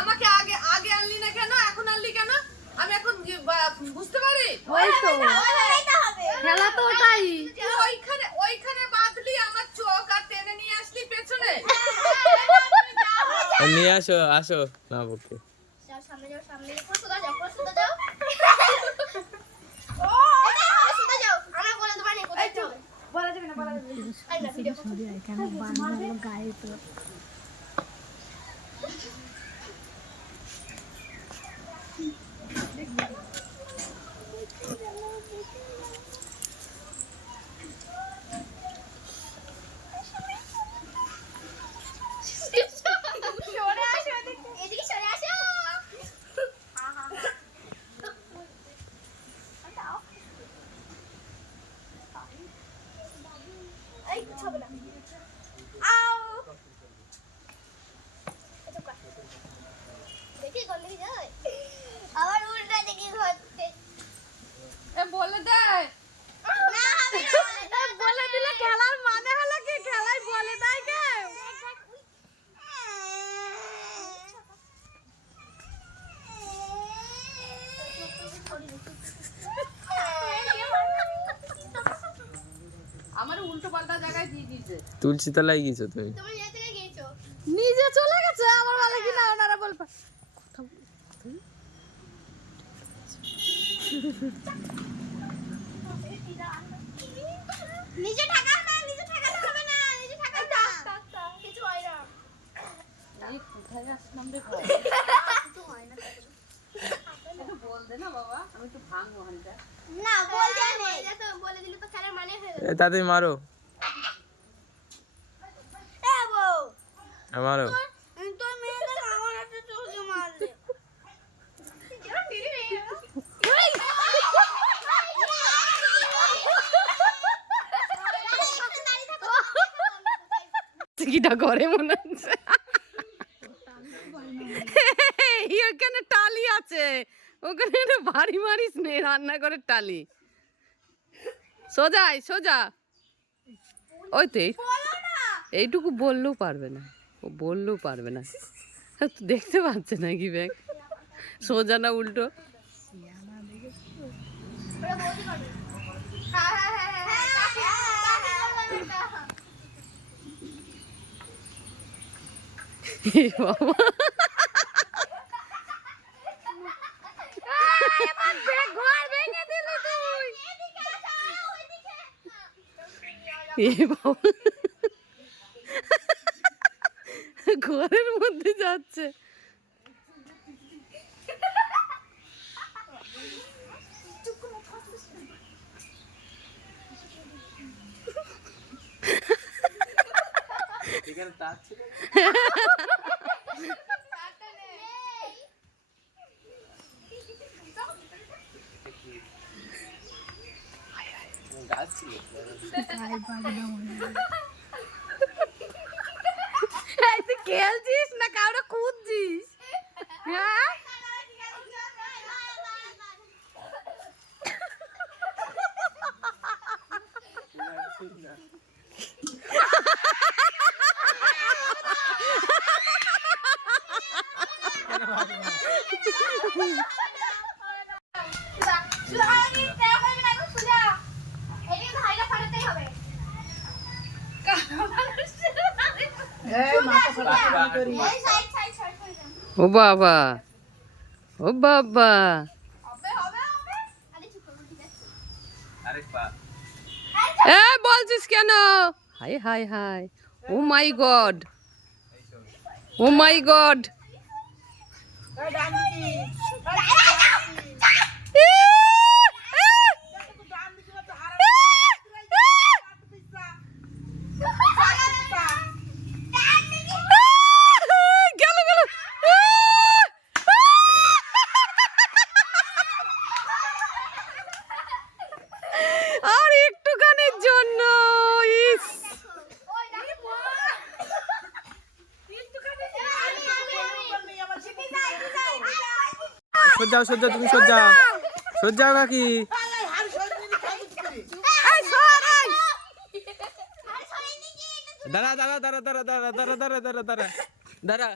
আমাকে আগে আগে আনলি না কেন, এখন আনলি কেন? আমি এখন বুঝতে পারি। খেলা তো ওটাই। ওইখানে বাঁধলি আমার চোখ আর টেনে নিয়ে আসলি পেছনে। নিয়ে আসো আসো না বকে। সামনে যাও, সামনে যাও, সোজা যাও, সোজা যাও। সোজা যাও, আমরা বলে দেব না কোথায় যাবে। বলা যাবে না, বলা যাবে না। আই না ভিডিও সরি এখানে বাঁধলো গায়ে তো। সরে আসো, এদিকে সরে আসো। এই ছবে না। আও। দেখি কোন দিকে যায়। আবার উল্টা দিকে ঘুরছে। বলে দে। না হবে না, বলে দিলে খেলার মানে হলো কি? খেলায় বলে দেয় কে? আমার উল্টো পাল্টা জায়গায় দিয়ে দিয়েছে। তুলসী তলায় গেছো তুমি? তুমি যে থেকে গিয়েছো। নিজে চলে গেছে, আমার বলে কি না ওনারা বলবে। নিজে ঠাকাও না, নিজে ঠাকাতে হবে না, নিজে ঠাকাও না। কিছু হয় না। এই কোথায় আসলাম রে ভাই? কিছু হয় না। একটু বল দে না বাবা, আমি একটু ভাঙবো হানটা। না বলতে নেই, তো বলে দিলে তো খেলার মানে হয়ে গেল। তাড়াতাড়ি মারো এ বউ, মারো। তোর মেয়েদের আমার হাতে চোখে মারলে। কিটা করে মনে হচ্ছে ওখানে টালি আছে, ওখানে একটা ভারী মারিস নে, রান্না করে টালি। সোজাই সোজা। ওই তো এইটুকু বললেও পারবে না, ও বললেও পারবে না। দেখতে পাচ্ছে না কি ব্যাগ সোজা না উল্টো। এ বাবা এ বাবা ঘরের মধ্যে যাচ্ছে। এখানে তার ছিল গাছ ছিল। তুই খেলছিস না কাউরে খুঁজছিস? হ্যাঁ ও বাবা, ও বাবা, আরেকবার এ বলছিস কেন? হাই হাই হাই, ও মাই গড, ও মাই গড। গেল গেল। আর একটুখানির জন্য ইস সজ্জাও সজ্জা, তুমি সজ্জাও সজ্জাও কাকি। দাঁড়া দাঁড়া দাঁড়া দাঁড়া দাঁড়া দাঁড়া দাঁড়া দাঁড়া দাঁড়া। দাঁড়া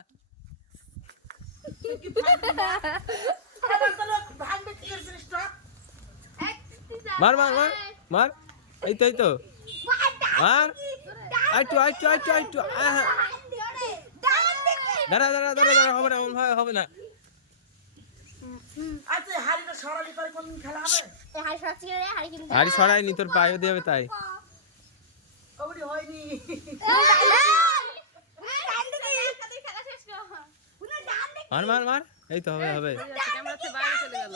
মার মার মার মার এই তো মার আইটু আইটু আইটু আইটু দাঁড়া দাঁড়া দাঁড়া দাঁড়া হবে না হবে না আরে সরাইনি তোর পায়ে দেবে তাই মার মার মার এই তো হবে হবে ক্যামেরা থেকে বাইরে চলে গেল